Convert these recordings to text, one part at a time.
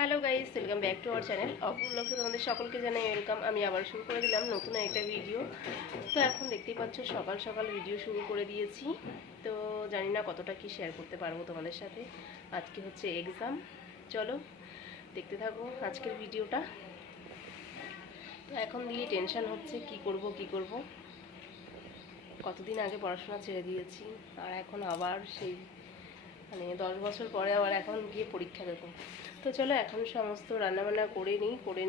Hello guys, welcome back to our channel Apurba ব্লগসে তোমাদের সকলকে জানাই ওয়েলকাম। আমি আবার শুরু করে দিলাম নতুন একটা ভিডিও। তো এখন দেখতেই পাচ্ছ সকাল সকাল ভিডিও শুরু করে দিয়েছি। তো জানি না কতটা কি শেয়ার করতে পারবো তোমাদের সাথে। আজকে হচ্ছে এক্সাম, চলো দেখতে থাকো আজকের ভিডিওটা। তো এখন দিয়ে টেনশন হচ্ছে কি করব। কতদিন আগে পড়াশোনা ছেড়ে দিয়েছি আর এখন আবার সেই 10 বছর পরে আবার এখন গিয়ে পরীক্ষা দেবো। তো চলো এখন সমস্ত রান্নাবান্না করে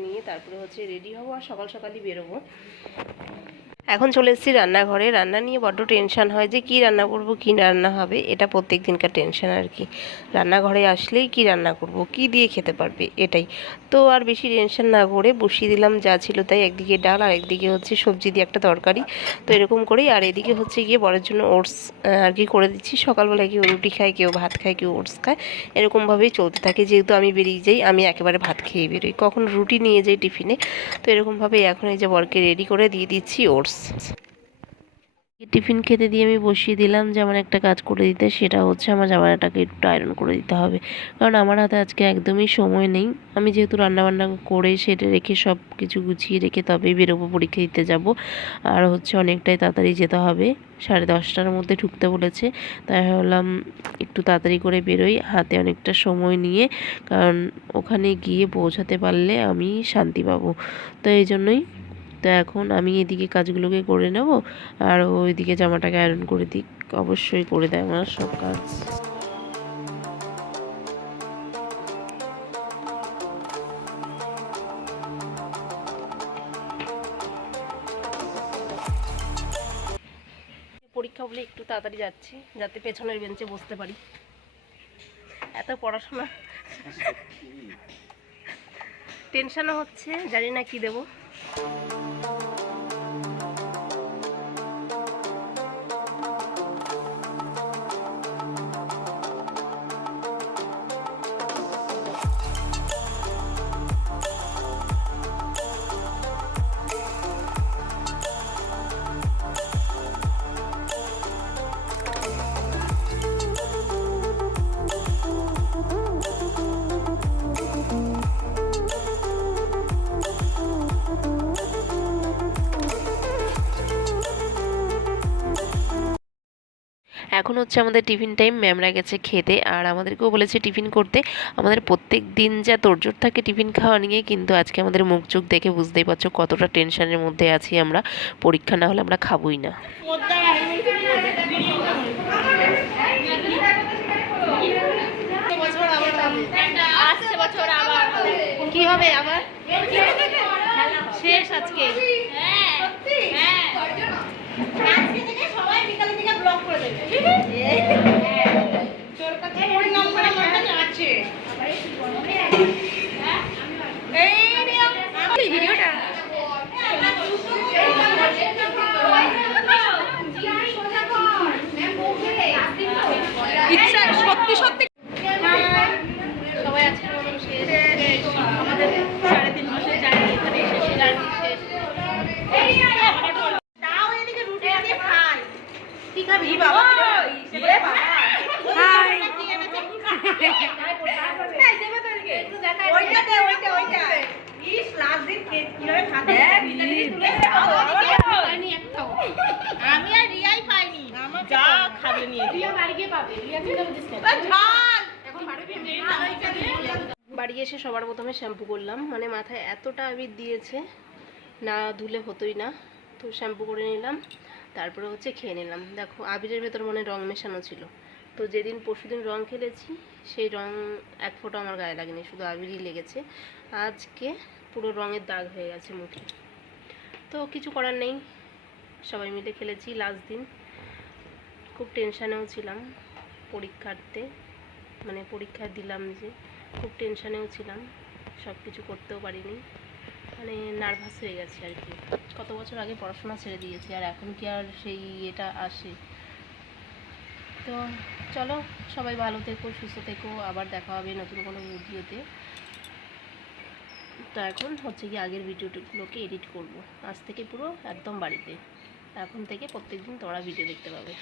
নিয়ে তারপরে হচ্ছে রেডি হবো আর সকাল সকালই বেরোবো। এখন চলে এসেছি রান্নাঘরে। রান্না নিয়ে বড্ড টেনশান হয় যে কী রান্না করব, কী রান্না হবে, এটা প্রত্যেক দিনকার টেনশান আর কি। রান্নাঘরে আসলেই কী রান্না করব, কী দিয়ে খেতে পারবে, এটাই। তো আর বেশি টেনশান না করে বসিয়ে দিলাম যা ছিল তাই। একদিকে ডাল আর একদিকে হচ্ছে সবজি দিয়ে একটা তরকারি। তো এরকম করেই, আর এদিকে হচ্ছে গিয়ে বরের জন্য ওটস আর কি করে দিচ্ছি। সকালবেলায় কেউ রুটি খায়, কেউ ভাত খায়, কেউ ওটস খায়, এরকমভাবেই চলতে থাকে। যেহেতু আমি বেরিয়ে যাই, আমি একেবারে ভাত খেয়ে বেরোই, কখন রুটি নিয়ে যাই টিফিনে। তো এরকমভাবেই এখন এই যে বরকে রেডি করে দিয়ে দিচ্ছি ওটস। টিফিন খেতে দিয়ে আমি বসিয়ে দিলাম যে আমার একটা কাজ করে দিতে, সেটা হচ্ছে আমার জামাটাকে একটু আয়রন করে দিতে হবে। কারণ আমার হাতে আজকে একদমই সময় নেই। আমি যেহেতু রান্নাবান্না করে সেটা রেখে সব কিছু গুছিয়ে রেখে তবেই বেরোবো, পরীক্ষা দিতে যাব। আর হচ্ছে অনেকটাই তাড়াতাড়ি যেতে হবে, 10:30টার মধ্যে ঢুকতে বলেছে। তাই ভাবলাম একটু তাড়াতাড়ি করে বেরোই, হাতে অনেকটা সময় নিয়ে। কারণ ওখানে গিয়ে পৌঁছাতে পারলে আমি শান্তি পাবো। তো এই জন্যই। তো এখন আমি এদিকে কাজগুলোকে করে নেব, আর ওইদিকে জামাটাকে আয়রন করে দিক। অবশ্যই করে দেয় আমার সব কাজ। পরীক্ষা বলে একটু তাড়াতাড়ি যাচ্ছি যাতে পেছনের বেঞ্চে বসতে পারি। এত পড়াশোনা, টেনশনও হচ্ছে, জানি না কি দেবো। এখন হচ্ছে আমাদের টিফিন টাইম, ম্যামরা গেছে খেতে আর আমাদেরকেও বলেছে টিফিন করতে। আমাদের প্রত্যেক দিন যা তোড়জোড় থাকে টিফিন খাওয়া নিয়ে, কিন্তু আজকে আমাদের মুখ চোখ দেখে বুঝতেই পারছো কতটা টেনশনের মধ্যে আছি আমরা। পরীক্ষা না হলে আমরা খাবোই না। কি হবে আবার? শেষ আজকে। সত্যি সত্যি সবাই আজকে শেষ। আমাদের 3.5 মাসের জার্নি এখানে শেষ। কি খাবি বাবা? আমি আর রিয়াই পাইনি, যা খাবে নিয়ে বাড়ি এসে সবার প্রথমে শ্যাম্পু করলাম। মাথায় এতটা আবির দিয়েছে, না ধুলে হতোই না। তো শ্যাম্পু করে নিলাম, তারপরে হচ্ছে খেয়ে নিলাম। দেখো আবিরের ভেতর রং মেশানো ছিল। তো যেদিন পরশুদিন রং খেলেছি সেই রং এক ফোঁটা আমার গায়ে লাগেনি, শুধু আবিরই লেগেছে। আজকে পুরো রঙের দাগ হয়ে গেছে মুখে। তো কিছু করার নেই, সবাই মিলে খেলেছি লাস্ট দিন। খুব টেনশানেও ছিলাম পরীক্ষার্থে, পরীক্ষা দিলাম যে খুব টেনশানেও ছিলাম, সব কিছু করতেও পারিনি। নার্ভাস হয়ে গেছি আর কি। কত বছর আগে পড়াশোনা ছেড়ে দিয়েছি, আর এখন কি আর সেই এটা আসে? তো চলো, সবাই ভালো থেকো, সুস্থ থেকো, আবার দেখা হবে নতুন কোনো ভিডিওতে। তো এখন হচ্ছে কি আগের ভিডিওগুলোকে এডিট করব। আজ থেকে পুরো একদম বাড়িতে, এখন থেকে প্রত্যেকদিন তোমরা ভিডিও দেখতে পাবে।